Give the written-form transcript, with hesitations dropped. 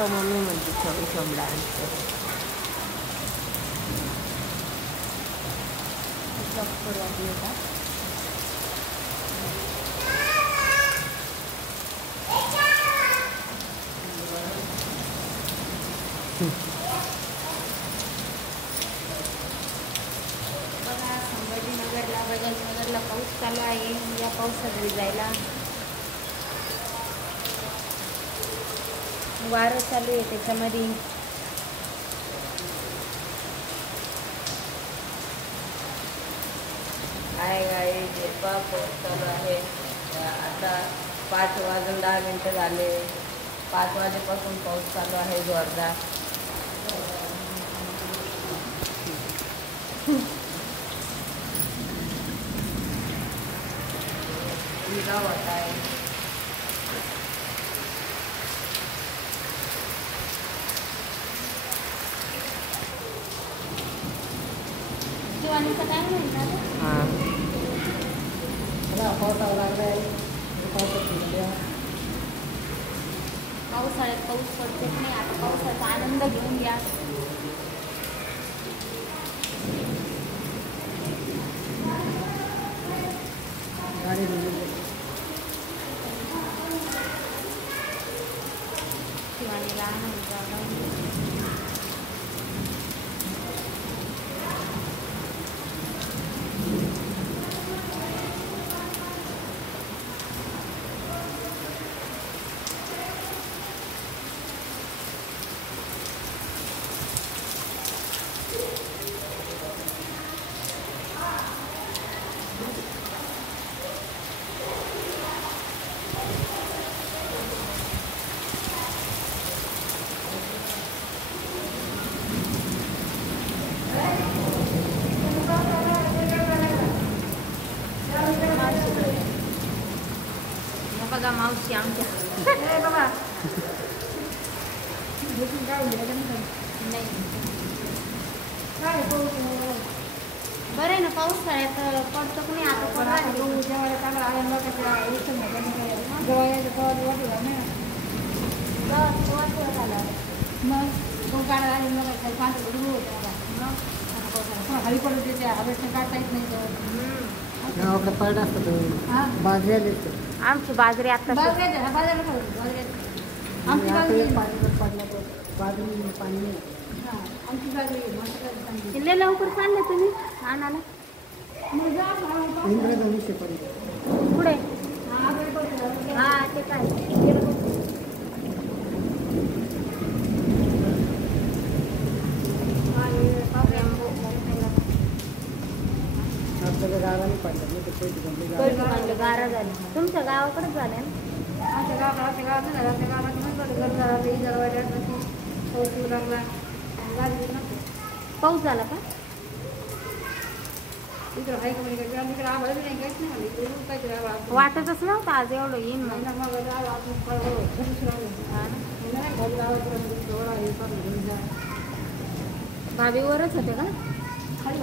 तो मम्मी म्हणते छोटी शोमला बघा संभाजीनगरला बजाजनगरला पाऊस चालू आहे. या पावसात भिजायला वारं चालू आहे त्याच्यामध्ये. काय काय जेव्हा पाऊस चालू आहे. आता 5:10 झाले. 5 वाजेपासून पाऊस चालू आहे जोरदार. गाव होत आहे. दिवाळीचा टाइम म्हणतात. पावसाळ्यात पाऊस पडतेच नाही. आता पावसाचा आनंद घेऊन घ्या. दिवाळीला आनंद बघा मावशी आमच्या बघा बरं आहे ना. पावसाळ्यात पडतो की नाही. आता हवी पडत येते हवेत काढता येत नाही. गावाकडे पडला असतं बाजरी आली आमची बाजरी आता आमची बाजरी पाणी आमची बाजरी लय लवकर चालले तुम्ही आणायला. पुढे हा ते काय आपल्याला गावाने पडलं गारा झाली. तुमच्या गावाकडेच झाल्या ना. आमच्या गावात लागला पाऊस झाला का. इकडं हाय का म्हणजे इकडे आवाज नाही काहीच नाही. इकडे काहीतरी वाटतच नव्हतं आज एवढं येईन म्हणून. भाभीवरच होते का. खाली